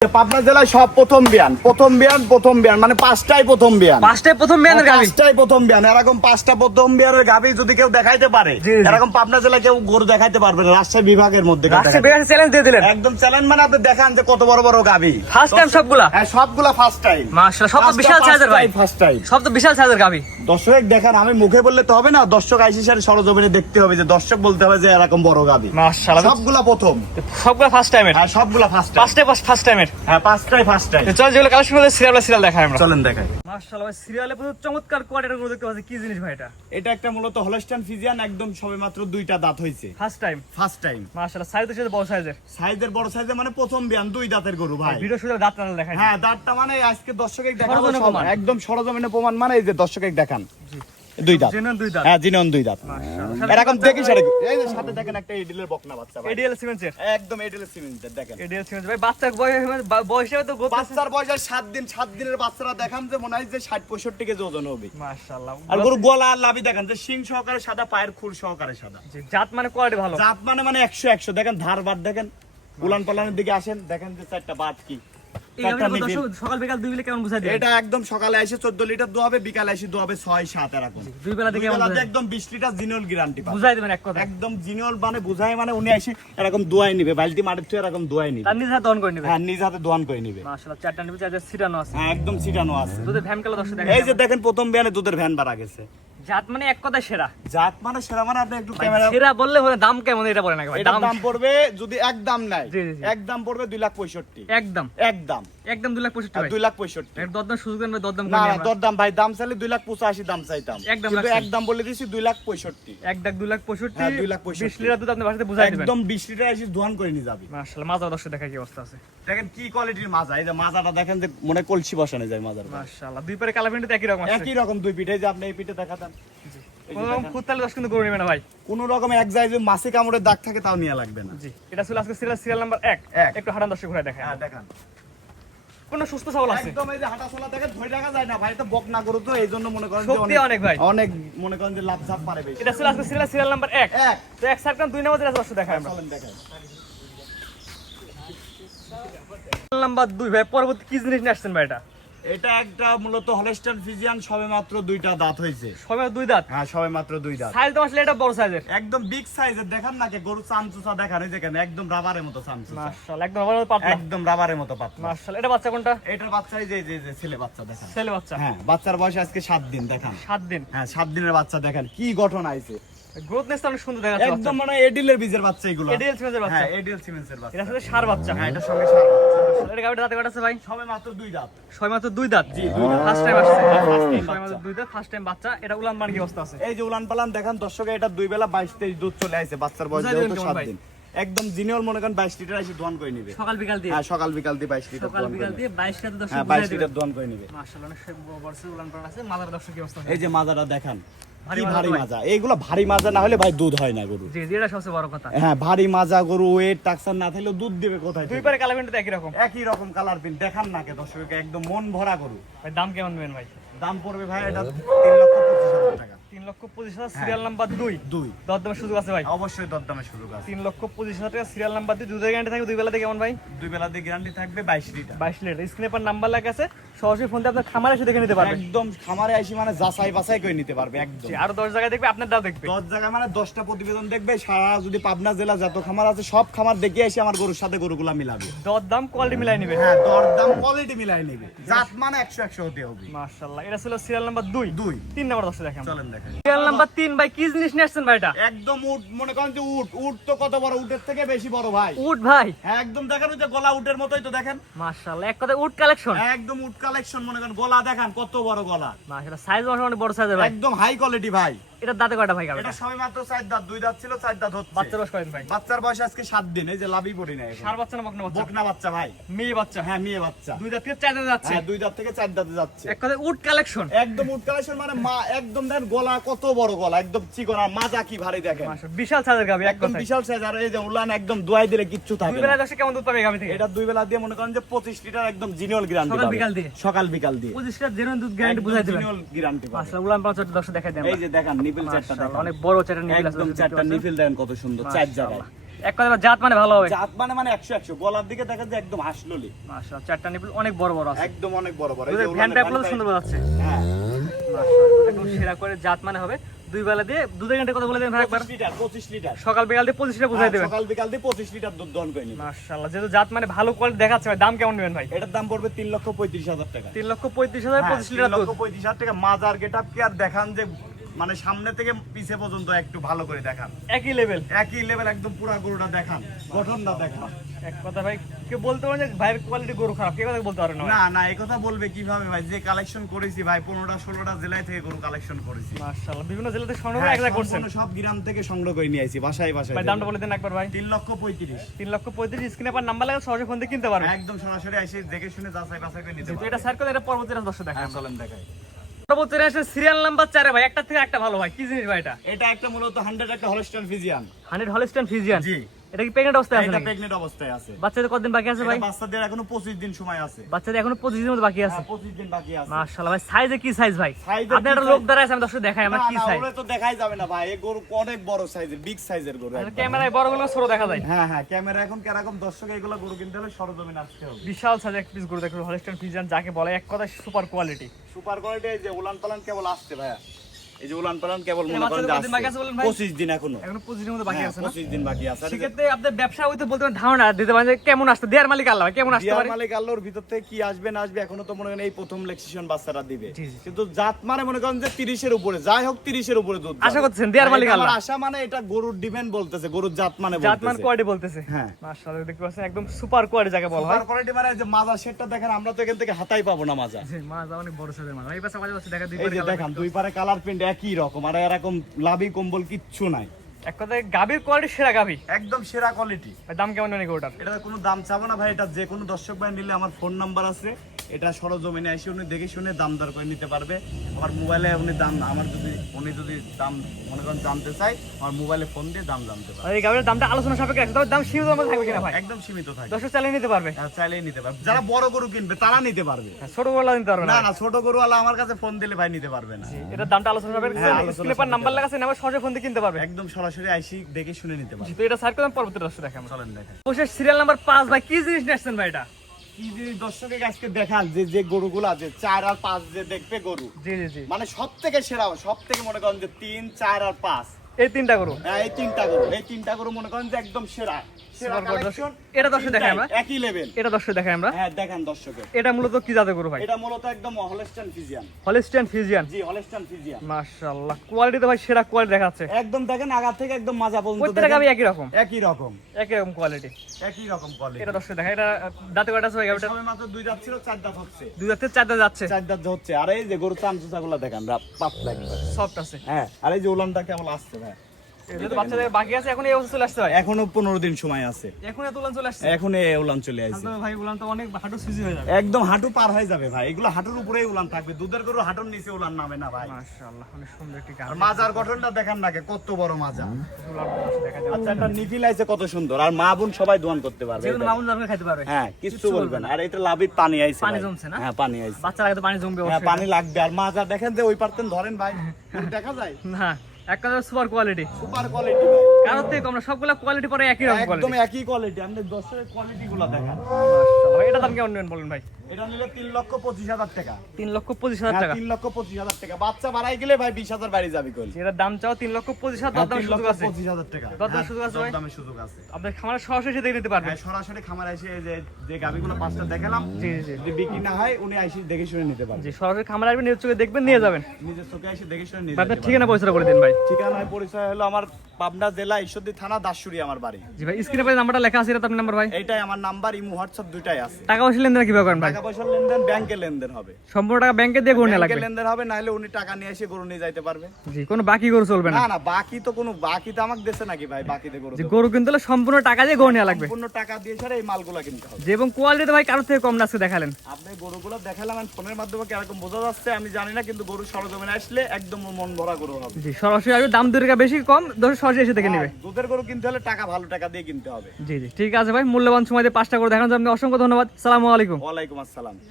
পাবনা জেলায় সব প্রথম বিয়ান প্রথম বিয়ান প্রথম বিয়ান মানে পাঁচটাই প্রথম বিয়ান। পাঁচটায় প্রথম বিয়ানের গাবি। পাঁচটাই প্রথম বিয়ান এরকম পাঁচটা প্রথম বিয়ানের গাবি যদি কেউ দেখাইতে পারে। এরকম পাবনা জেলায় কেউ গরু দেখাইতে পারবে না রাজশাহী বিভাগের মধ্যে রাষ্ট্রের চ্যালেঞ্জ দিয়ে দিলেন। একদম চ্যালেঞ্জ মানে আপনি দেখান যে কত বড় বড় গাবি। ফার্স্ট টাইম সবগুলা? হ্যাঁ সবগুলা ফার্স্ট টাইম মাশাআল্লাহ সব তো বিশাল সাইজের ভাই। ফার্স্ট টাইম সব তো বিশাল সাইজের গাবি। দর্শক দেখান আমি মুখে বললে তো হবে না দর্শক আইসি আইসিসার সরজমিনে দেখতে হবে যে দর্শক বলতে হবে যে এরকম বড় গাবি। মাশাআল্লাহ। সবগুলা প্রথম। সবগুলা ফার্স্ট টাইমের হ্যাঁ সবগুলা ফার্স্ট টাইম পাঁচটায় ফার্স্ট হ্যাঁ পাঁচটাই ফার্স্ট চল যেগুলো কালেকশন করে সিরিয়াল সিরিয়াল দেখাই আমরা। চলেন দেখাই। মাশাআল্লাহ ভাই সিরিয়ালে পুরো চমৎকার কোয়ালিটিরগুলো দেখতে পাচ্ছি। কি জিনিস ভাই এটা? এটা একটা মূলত হলস্টান ফিজিয়ান একদম সবে মাত্র দুইটা দাঁত হয়েছে ফার্স্ট টাইম ফার্স্ট টাইম মাশাআল্লাহ সাইজ তো বড় সাইজের সাইজের বড় সাইজের মানে প্রথম বিয়ান দুই দাঁতের গরু ভাই। ভিডিও দাঁত দেখাই। হ্যাঁ দাঁতটা মানে আজকে দেখাবো। একদম সরজমিনে প্রমাণ মানে এই যে দর্শকে দেখান। দুই দাঁত। জেনুইন দুই দাঁত। হ্যাঁ জিনন দুই দাঁত। এরকম দেখি এই সাথে দেখেন একটা এডিলের বকনা বাচ্চা ভাই। এডিএল সিমেন্সের? একদম এডিলের সিমেন্টের দেখেন। এডিএল সিমেন্স ভাই বাচ্চার বয়স বয়স তো বাচ্চার বয়স আর সাত দিন সাত দিনের বাচ্চারা দেখান যে মনে হয় যে ষাট পঁয়ষট্টি কেজি ওজন হবে। মাশাআল্লাহ। আর গরু গলা আর লাভি দেখেন যে শিং সহকারে সাদা পায়ের খুর সহকারে সাদা। জাত মানে কোয়ালিটি ভালো। জাত মানে মানে একশো একশো। দেখেন ধার বাট দেখেন উলান পালানের দিকে আসেন দেখেন যে চারটা বাট কি। এই চারটা গাবিটা নিবিল। দর্শক সকাল বিকাল দুই বেলা কেমন বুঝাই এটা একদম সকালে এসে চোদ্দ লিটার দোয়াবে বিকালে এসে দোয়াবে ছয় সাত এরকম। দুই বেলা থেকে কেমন বেলাতে বুঝাই? একদম বিশ লিটার জিনিয়ল গ্যারান্টি পাবে বুঝাই দেবেন এক কথা একদম জিনিয়ল মানে বুঝাই মানে উনি এসে এরকম দোয়াই নিবে বালতি মাটির থেকে এরকম দোয়াই নিবে। তার নিজে হাতে দহন করে নেবে? হ্যাঁ নিজ হাতে দোয়ান করে নিবে। মাশাআল্লাহ চারটা নিবে আছে। হ্যাঁ একদম ছিটানো আছে। দুধের ভ্যান কালো দর্শক এই দেখেন যে দেখেন প্রথম বিয়ানে দুধের ভ্যান বাড়া গেছে। জাত মানে এক সেরা। জাত মানে সেরা মানে আপনি একটু ক্যামেরা সেরা বললে হলে দাম কেমন? এটা দাম। পড়বে যদি এক দাম নাই। এক দাম পড়বে দুই লাখ পঁয়ষট্টি। একদম এক দাম। একদম দুই লাখ পঁয়ষট্টি আর ভাই। দুই লাখ পঁয়ষট্টি। এর দরদাম সুযোগ দেন ভাই দরদাম না ভাই দাম চাইলে দুই লাখ পঁচাশি দাম চাইতাম। একদম কিন্তু রাখছি। বলে দিছি দুই লাখ পঁয়ষট্টি। এক ডাক দুই লাখ পঁয়ষট্টি হ্যাঁ, দুই লাখ পঁয়ষট্টি। বিশ লিটার দুধ আপনি বাসাতে বুঝাই দেবেন। একদম বিশ লিটার এসে ধোয়ান করে নিয়ে যাবি। মাশাআল্লাহ মাজা দর্শক দেখা কি অবস্থা আছে? দেখেন কি কোয়ালিটির মাজা এই যে মাজাটা দেখেন যে মনে কলসি বসানো যায় মাজার। মাশাআল্লাহ দুই পারে কালা প্রিন্ট একই রকম আছে। একই রকম দুই পিঠে যে আপনি এই পিঠে যে কোনো রকম দেখেন, এক কামড়ের দাগ থাকে তাও নিয়ে লাগবে না। জি এটা ছিল আজকে সিরিয়াল নাম্বার এক। এক। একটু হারান দর্শক ঘুরে দেখেন হ্যাঁ দেখান। কোন সুস্থ সবল আছে? একদম এই যে হাঁটা চলা থেকে ধরে রাখা যায় না ভাই তো বক না করো তো এই জন্য মনে করেন শক্তি অনেক ভাই। অনেক মনে করেন যে লাভ ঝাপ পারে বেশি। এটা ছিল আজকে সিরিয়াল সিরিয়াল নাম্বার এক। এক। তো এক সার্কাম দুই নম্বর দর্শক দেখাই আমরা। চলেন নাম্বার দুই ভাই পরবর্তী কি জিনিস নিয়ে আসছেন ভাই এটা? এটা একটা মূলত হলস্টার ফিজিয়ান সবে মাত্র দুইটা দাঁত হয়েছে। সবাই দুই দাঁত? হ্যাঁ সবে মাত্র দুই দাঁত। সাইজ তো আসলে এটা বড় সাইজের একদম বিগ সাইজের দেখান না কে গরু চামচুসা দেখান এই দেখেন একদম রাবারের মতো চামচুসা মাশাআল্লাহ একদম আমার পাতলা। একদম রাবারের মতো পাতলা। মাশাআল্লাহ এটা বাচ্চা কোনটা? এটার বাচ্চা এই যে যে ছেলে বাচ্চা দেখান। ছেলে বাচ্চা। হ্যাঁ বাচ্চার বয়স আজকে সাত দিন দেখান। সাত দিন। হ্যাঁ সাত দিনের বাচ্চা দেখেন। কি গঠন আইছে গ্রোথনেস অনেক সুন্দর দেখা যাচ্ছে একদম মানে এডিলের বীজের বাচ্চা এগুলো। এডিএল সিমেন্সের বাচ্চা। হ্যাঁ এডিএল সিমেন্সের বাচ্চা। এটা সার বাচ্চা। হ্যাঁ এটার সঙ্গে সার বাচ্চা। এটা গাবিটা দাঁতে কাটাছে ভাই? সবে মাত্র দুই দাঁত। ছয় মাত্র দুই দাঁত? জি, দুই দাঁত। ফার্স্ট টাইম আসছে। time ছয় মাত্র দুই দাঁত ফার্স্ট টাইম বাচ্চা। এটা উলান কি অবস্থা আছে? এই যে উলান পালান দেখান দর্শকে এটা দুই বেলা বাইশ তেইশ দুধ চলে আসে বাচ্চার বয়স যেহেতু দিবেন কেমন সাত ভাই? দিন। একদম জিনিয়ল মনে করেন বাইশ লিটার এসে দোয়ান করে নিবে। সকাল বিকাল দিয়ে? হ্যাঁ সকাল বিকাল দিয়ে বাইশ লিটার সকাল বিকাল দিয়ে বাইশ টাতে দর্শক হ্যাঁ বুঝাই বাইশ দিবেন। লিটার দোয়ান করে নিবে। মাশাআল্লাহ অনেক সব বর্ষে উলান পালান আছে। মাদার দর্শক কি অবস্থা? এই যে মাজাটা দেখান। কি ভারী মাজা? এইগুলো ভারী মাজা না হলে ভাই দুধ হয় না গরু। জি জি এটা সবচেয়ে বড় কথা। হ্যাঁ ভারী মাজা গরু ওয়েট টাকসার না থাকলে দুধ দেবে কোথায় দুই? পারে কালা প্রিন্ট একই রকম। একই রকম কালার প্রিন্ট দেখান না কে দর্শককে একদম মন ভরা গরু। ভাই দাম কেমন নেবেন ভাই? দাম পড়বে ভাই এটা তিন লক্ষ তিন লক্ষ পঁচিশ হাজার সিরিয়াল নাম্বার দুই। দুই। দরদামের সুযোগ আছে ভাই? অবশ্যই দরদামের সুযোগ আছে। তিন লক্ষ পঁচিশ হাজার টাকা সিরিয়াল নাম্বার দিয়ে দুধের গ্যারান্টি থাকবে দুই বেলাতে কেমন ভাই? দুই বেলা গ্যারান্টি থাকবে বাইশ লিটার বাইশ লিটার স্ক্রিনে পর নাম্বার লেখা আছে সরাসরি ফোন দিয়ে আপনার খামারে এসে দেখে নিতে পারবেন। একদম খামারে মানে যাচাই বাছাই করে নিতে পারবে একদম। আরও দশ জায়গায় দেখবে আপনার দাও দেখবে। দশ জায়গায় মানে দশটা প্রতিবেদন দেখবে সারা যদি পাবনা জেলা যত খামার আছে সব খামার দেখে এসে আমার গরুর সাথে গরুগুলা মিলাবে। দর দাম কোয়ালিটি মিলাই নিবে। হ্যাঁ দর দাম কোয়ালিটি মিলাই নেবে। জাত মানে একশো একশো হতে হবে। মাশাআল্লাহ এটা ছিল সিরিয়াল নাম্বার দুই। দুই। তিন নাম্বার দশে দেখেন। চলেন দেখেন। সিরিয়াল নাম্বার তিন ভাই কি জিনিস নিয়েছেন ভাইটা? ভাই এটা একদম উট মনে করেন যে উট উট তো কত বড় উটের থেকে বেশি বড় ভাই। উট ভাই? হ্যাঁ একদম দেখেন ওই যে গলা উটের মতোই তো দেখেন। মাশাআল্লাহ এক কথা উট কালেকশন একদম উট কালেকশন মনে করেন গলা দেখেন কত বড় গলা। মাশাআল্লাহ সাইজ অনেক বড় সাইজের ভাই। একদম হাই কোয়ালিটি ভাই। এটা দাঁতে কয়টা ভাই এটা সবে মাত্র চার দাঁত দুই দাঁত ছিল চার দাঁত হচ্ছে। বাচ্চা বয়স কয়দিন ভাই? বাচ্চার বয়স আজকে সাত দিন এই যে লাভই পড়ি না সার বাচ্চা না বকনা বাচ্চা? বকনা বাচ্চা ভাই। মেয়ে বাচ্চা? হ্যাঁ মেয়ে বাচ্চা। দুই দাঁত থেকে চার দাঁতে যাচ্ছে? হ্যাঁ দুই দাঁত থেকে চার দাঁতে যাচ্ছে। এক কথায় উট কালেকশন একদম উট কালেকশন মানে মা একদম দেন গলা কত বড় গলা একদম চিকন আর মাজা কি ভারী দেখেন। বিশাল সাইজের গাবি একদম বিশাল সাইজ আর এই যে উলান একদম দোয়াই দিলে কিচ্ছু থাকে দুই বেলা দশে কেমন দুধ পাবে গাবি থেকে? এটা দুই বেলা দিয়ে মনে করেন যে পঁচিশ লিটার একদম জিনিয়ল গ্যারান্টি সকাল বিকাল দিয়ে? সকাল বিকাল দিয়ে। পঁচিশ লিটার জেনুইন দুধ গ্যারান্টি বুঝাই দেবেন। জিনিয়ল গ্যারান্টি পাবে। উলান পাঁচ দশে দেখাই দেন। এই যে দেখান নিপিল চারটা অনেক বড় চারটা নিয়ে একদম চারটা নিপিল দেন কত সুন্দর চার জায়গায়। এক কথা জাত মানে ভালো হবে। জাত মানে মানে একশো একশো। গলার দিকে দেখা যায় একদম হাসললি। মাশাআল্লাহ চারটা নিপুল অনেক বড় বড় আছে। একদম অনেক বড় বড়। এই ভ্যানটা ভ্যান সুন্দর বোঝাচ্ছে হ্যাঁ। মাশাআল্লাহ একদম সেরা করে জাত মানে হবে। দুই বেলা দিয়ে দুধের ঘণ্টা কথা বলে দেন একবার। 25 লিটার পঁচিশ লিটার। সকাল বিকাল দিয়ে পঁচিশটা বুঝাই হ্যাঁ, দেবেন। সকাল বিকাল দিয়ে পঁচিশ লিটার দুধ দহন করে মাশাআল্লাহ যেহেতু জাত মানে ভালো কোয়ালিটি দেখাচ্ছে ভাই দাম কেমন নেবেন ভাই? এটার দাম পড়বে তিন লক্ষ পঁয়ত্রিশ হাজার টাকা। তিন লক্ষ পঁয়ত্রিশ হাজার হ্যাঁ, পঁচিশ তিন লিটার লক্ষ দুধ। পঁয়ত্রিশ হাজার টাকা। মাজার গেট আপ কি আর দেখান যে মানে সামনে থেকে পিছে পর্যন্ত একটু ভালো করে দেখান। একই লেভেল একই লেভেল একদম পুরা গরুটা দেখান গঠনটা দেখান। এক কথা ভাই কেউ বলতে পারেন যে ভাইয়ের কোয়ালিটি গরু খারাপ কে কথা বলতে পারে না না না এই কথা বলবে কীভাবে ভাই? যে কালেকশন করেছি ভাই জেলায় থেকে গরু কালেকশন করেছি। মাশাআল্লাহ বিভিন্ন জেলাতে সংগ্রহ হ্যাঁ, এক করছেন। সব গ্রাম থেকে সংগ্রহ করে নিয়ে আইছি বাসায় বাসায় ভাই দামটা বলে দেন একবার ভাই। তিন লক্ষ পঁয়ত্রিশ। তিন লক্ষ পঁয়ত্রিশ স্ক্রিনে আপনার নাম্বার লাগে সহজে ফোন দিয়ে কিনতে একদম সরাসরি এসে দেখে শুনে যাচাই বাছাই করে নিতে পারবে। এটা স্যার করে এটা পরবর্তী রাত দশটা দেখা হ্যাঁ চলেন দেখাই। পরবর্তী রেশন সিরিয়াল নাম্বার চারে ভাই একটা থেকে একটা ভালো ভাই। কি জিনিস ভাই এটা? এটা একটা মূলত হান্ড্রেড একটা Holstein Friesian hundred Holstein Friesian জি। এটা কি অবস্থায় আছে এটা অবস্থায় আছে। বাচ্চাদের কতদিন বাকি আছে ভাই? বাচ্চাদের এখনও পঁচিশ দিন সময় আছে। বাচ্চাদের এখনও পঁচিশ দিনের মতো বাকি আছে। হ্যাঁ, পঁচিশ দিন বাকি আছে। মাশাআল্লাহ ভাই সাইজে কি সাইজ ভাই? আপনি একটা লোক দাঁড়ায় আছে আমি দর্শক দেখাই আমরা কি সাইজ তো দেখাই যাবে না ভাই এই গরু অনেক বড় সাইজের বিগ সাইজের গরু একদম। ক্যামেরায় বড়গুলো ছোট দেখা যায়? হ্যাঁ হ্যাঁ ক্যামেরা এখন কীরকম দর্শক এগুলো গরু কিনতে হলে সরজমিন আসতে হবে। বিশাল সাইজ এক পিস গরু দেখো হলস্টাইন ফিজিয়ান যাকে বলে এক কথা সুপার কোয়ালিটি সুপার কোয়ালিটি এই যে উলান পালান কেবল আসছে ভাইয়া। এই যে উলান পালান কেবল মনে করেন? পঁচিশ দিন এখনও। এখনও পঁচিশ দিনের মতো বাকি হ্যাঁ, আছে পঁচিশ দিন বাকি আছে। সেক্ষেত্রে আপনার ব্যবসা হইতে বলতে ধারণা দিতে পারেন কেমন আসতে দেয়ার মালিক আল্লাহ কেমন আসতে বিয়ার পারে? মালিক আল্লাহর ভিতর থেকে কি আসবে না আসবে এখনও তো মনে করেন এই প্রথম লেকশন বাচ্চারা দিবে। কিন্তু জাত মানে মনে করেন যে তিরিশের উপরে যাই হোক তিরিশের উপরে দুধ আশা যাবে। করতেছেন, দেয়ার মালিক আল্লাহ। আশা মানে এটা গরুর ডিমেন্ড বলতেছে গরুর জাত মানে জাতমান বলতেছে। কোয়ালিটি বলতেছে। হ্যাঁ। মাশাআল্লাহ দেখতে পাচ্ছেন একদম সুপার কোয়ালিটি যাকে বলা হয়। সুপার কোয়ালিটি মানে যে মাজা সেটটা দেখেন আমরা তো এখান থেকে হাতাই পাবো না মাজা। জি, মাছ অনেক বড় সাইজের মাছ এই পাশে দেখা দুই পারে দেখান দুই পারে কালার প্রিন্ট একই রকম আর এরকম লাভি কম্বল কিচ্ছু নাই। এক কথায় গাভীর কোয়ালিটি সেরা গাভী। একদম সেরা কোয়ালিটি ভাই দাম কেমন নেই ওটার? এটা কোনো দাম চাবো না ভাই এটা যে কোনো দর্শক ভাই নিলে আমার ফোন নাম্বার আছে। এটা সরজমিনে এসে উনি দেখে শুনে দাম দর করে নিতে পারবে। আমার মোবাইলে উনি দাম আমার যদি উনি যদি দাম মনে করেন জানতে চাই আমার মোবাইলে ফোন দিয়ে দাম জানতে পারবে। এই দামটা আলোচনা সাপেক্ষে আছে তবে দাম সীমিত থাকবে কিনা ভাই? একদম সীমিত থাকে দর্শক চালিয়ে নিতে পারবে? হ্যাঁ, চাইলেই নিতে পারবে। যারা বড় গরু কিনবে তারা নিতে পারবে। হ্যাঁ, ছোট গরু নিতে পারবে না না ছোট গরুওয়ালা আমার কাছে ফোন দিলে ভাই নিতে পারবে না। এটার দামটা আলোচনা সাপেক্ষে হ্যাঁ, আলোচনা স্ক্রিনে নাম্বার। লাগা আছে। নাম্বার সহজে ফোন দিয়ে কিনতে পারবে। একদম সরাসরি আইসি দেখে শুনে নিতে পারবে। তো এটা সার্চ করলাম পরবর্তী দর্শক দেখে আমরা চলেন দেখেন। সিরিয়াল নাম্বার পাঁচ ভাই কি জিনিস নিয়ে আসছেন ভাই এটা? কি দর্শকের আজকে দেখান যে যে গরুগুলা আছে চার আর পাঁচ যে দেখবে গরু। জি জি জি। মানে সব থেকে সেরা সব থেকে মনে করেন যে তিন চার আর পাঁচ। এই তিনটা করো হ্যাঁ, এই তিনটা গরু এই তিনটা গরু মনে করেন যে একদম সেরা গরু। এটা দর্শক দেখাই আমরা। একই লেভেল এটা দর্শক দেখাই আমরা। হ্যাঁ দেখেন এটা মূলত কি জাতের গরু ভাই? এটা মূলত একদম হলস্টান ফিজিয়ান হলিস্টিয়ান ফিজিয়ান জি হলস্টান ফিজিয়ান মাশাআল্লাহ কোয়ালিটি তো ভাই সেরা কোয়ালিটি দেখাচ্ছে। একদম দেখেন আগা থেকে একদম মাজা পর্যন্ত প্রত্যেকটা গাবি একই রকম। একই রকম। একই রকম কোয়ালিটি একই রকম কোয়ালিটি এটা দর্শক দেখা এটা দাঁতে আছে ভাই গাবিটা? সবে মাত্র দুই দাঁত ছিল চার দাঁত হচ্ছে। দুই দাঁতে চার দাঁত যাচ্ছে। চার দাঁত হচ্ছে। আর এই যে গরু দেখেন পাতলা। সফট আছে। হ্যাঁ আর এই যে উলানটা কেমন আসছে বাচ্চাদের বাকি আছে এখন এই চলে এখনও পনেরো দিন সময় আছে। এখন এত উলান চলে আসছে? এখন উলান চলে আসছে। শান্ত ভাই উলান তো অনেক হাঁটু সুজি হয়ে যাবে। একদম হাঁটু পার হয়ে যাবে ভাই। এগুলো হাঁটুর উপরেই উলান থাকবে। দুধের গরু হাঁটুর নিচে উলান নামে না ভাই। মাশাআল্লাহ অনেক সুন্দর একটি আর মাজার গঠনটা দেখেন না কত বড় মাজা। আচ্ছা একটা নিফিল আইছে কত সুন্দর। আর মা বোন সবাই দোয়ান করতে পারবে। যেগুলো পারবে। হ্যাঁ কিছু বলবে না। আর এটা লাভির পানি আইছে পানি জমছে না? হ্যাঁ পানি আইছে। বাচ্চা পানি জমবে হ্যাঁ পানি লাগবে। আর মাজা দেখেন যে ওই পারতেন ধরেন ভাই। দেখা যায়? না। এক কথা সুপার কোয়ালিটি। সুপার কোয়ালিটি ভাই। কারোর থেকে আমরা সবগুলা কোয়ালিটি পরে একই রকম একদম একই কোয়ালিটি আপনি দশের কোয়ালিটি গুলো দেখেন। মাশাআল্লাহ এটা দাম কেমন নেবেন বলেন ভাই? এটা নিলে তিন লক্ষ পঁচিশ হাজার টাকা। তিন লক্ষ পঁচিশ হাজার হ্যাঁ, টাকা। তিন লক্ষ পঁচিশ হাজার টাকা। বাচ্চা বাড়াই গেলে ভাই বিশ হাজার বাড়ি যাবি কল এটার দাম চাও তিন লক্ষ পঁচিশ হাজার হ্যাঁ, সুযোগ আছে। পঁচিশ হাজার টাকা। দরদামের হ্যাঁ, সুযোগ আছে ভাই? দরদামের সুযোগ আছে। আপনার খামার সরাসরি এসে দেখে নিতে পারবেন। সরাসরি খামার এসে যে যে গাবিগুলো পাঁচটা দেখালাম জি জি। যদি বিক্রি না হয় উনি আইসি দেখে শুনে নিতে পারবে জি সরাসরি খামার আসবেন নিজের চোখে দেখবেন নিয়ে যাবেন। নিজের চোখে এসে দেখে শুনে নিতে ঠিকানা দিন ভাই। ঠিকানায় পরিচয় হলো আমার পাবনা জেলা ঈশ্বরদী থানা দাসুরি আমার বাড়ি। জি ভাই স্ক্রিনে নাম্বারটা লেখা আছে এটা আপনার নাম্বার ভাই। এইটাই আমার নাম্বার ইমো হোয়াটসঅ্যাপ দুইটাই আছে। টাকা পয়সা লেনদেন কীভাবে করেন ভাই? টাকা পয়সার লেনদেন ব্যাংকে লেনদেন হবে। সম্পূর্ণ টাকা ব্যাংকে দিয়ে লাগবে? লেনদেন হবে নাহলে উনি টাকা নিয়ে এসে গরু নিয়ে যাইতে পারবে। জি কোনো বাকি গরু চলবে না? না না বাকি তো কোনো বাকি তো আমাকে দেশে নাকি ভাই বাকিতে গরু গরু কিনতে হলে সম্পূর্ণ টাকা দিয়ে গড়ে নেওয়া লাগবে। সম্পূর্ণ টাকা দিয়ে ছাড়া এই মালগুলা কিনতে হবে। এবং কোয়ালিটি ভাই কারোর থেকে কম না আজকে দেখালেন। আপনি গরুগুলো দেখালাম আমি ফোনের মাধ্যমে কীরকম বোঝা যাচ্ছে? আমি জানি না কিন্তু গরু সরজমিনে আসলে একদম মন ভরা গরু হবে। জি সরাসরি আসবে দাম দুই টাকা বেশি কম দশ সরাসরি এসে দেখে নেবে। হ্যাঁ, দুধের গরু কিনতে হলে টাকা ভালো টাকা দিয়ে কিনতে হবে। জি জি ঠিক আছে ভাই মূল্যবান সময় দিয়ে পাঁচটা করে দেখানোর জন্য অসংখ্য ধন্যবাদ। সালামু আলাইকুম। ওয়ালাইকুম আসসালাম।